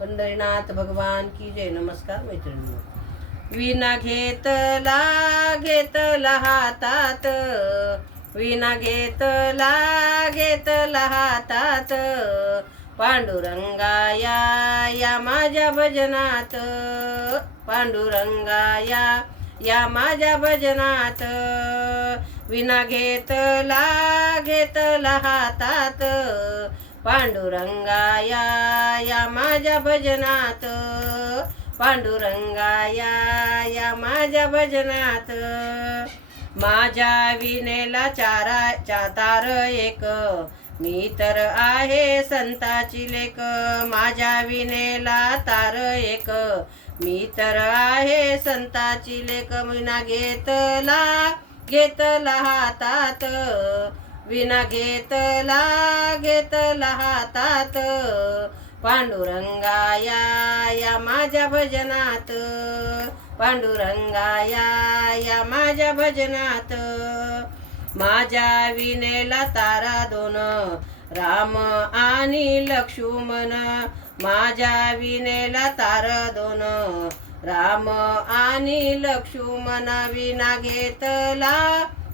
पंढरीनाथ भगवान की जय. नमस्कार मैत्रिणींनो. विना घेतला हातात, विना घेतला हातात, पांडुरंगाया या माझ्या भजनात, पांडुरंगाया या माझ्या भजनात. विना घेतला हातात, पांडुरंगाया या माझ्या भजनात, पांडुरंगाया या माझ्या भजनात. माझ्या विनेला तार एक, मी तर आहे संताची लेक. माझ्या विनेला तार एक, मी तर आहे संताची लेक. विना घेतला हातात, विना घेतला हातात, पांडुरंगाया या माझ्या भजनात, पांडुरंगाया या माझ्या भजनात. माझ्या विनेला तारा दोन, राम आणि लक्ष्मण. माझ्या विनेला तारा दोन, राम आणि लक्ष्मण. विना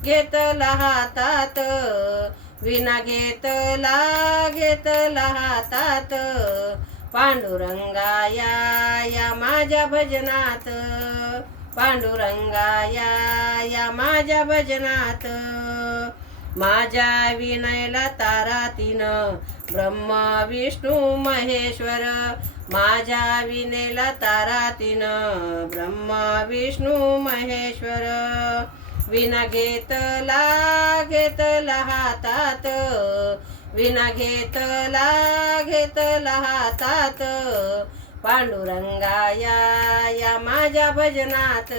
घेतला हातात, विना घेतला हातात, पांडुरंगाया या माझ्या भजनात, पांडुरंगाया या माझ्या भजनात. माझ्या विनेला तारा तीन, ब्रह्मा विष्णू महेश्वर. माझ्या विनेला तारा तीन, ब्रह्मा विष्णू महेश्वर. विना घेतला हातात, विना घेतला हातात, पांडुरंगाया या माझ्या भजनात,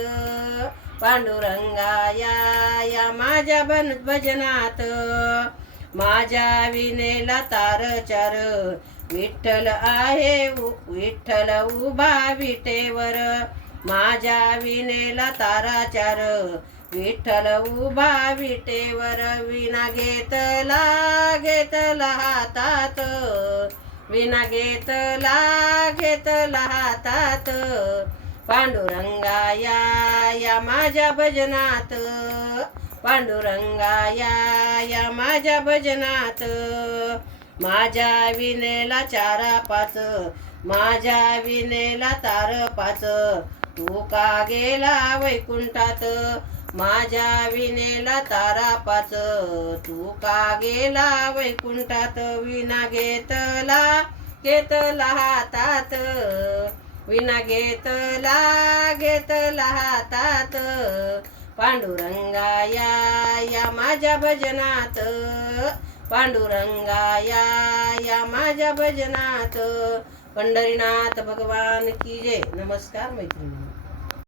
पांडुरंगाया या माझ्या भजनात. माझ्या विनेला तार चार, विठ्ठल आहे विठ्ठल उभा विटेवर. माझ्या विनेला तारा चार, विठ्ठल उभा विटेवर. विना घेतला हातात, विना घेतला हातात, पांडुरंगाया या माझ्या भजनात, पांडुरंगाया या माझ्या भजनात. माझ्या विनेला चारा पाच, माझ्या विनेला तार पाच, तू का गेला वैकुंठात. माझ्या विनेला तारा पाच, तू का गेला वैकुंठात. विना घेतला हातात, विना घेतला हातात, पांडुरंगाया या माझ्या भजनात, पांडुरंगाया या माझ्या भजनात. पंढरीनाथ भगवान की जय. नमस्कार मैत्रिणी.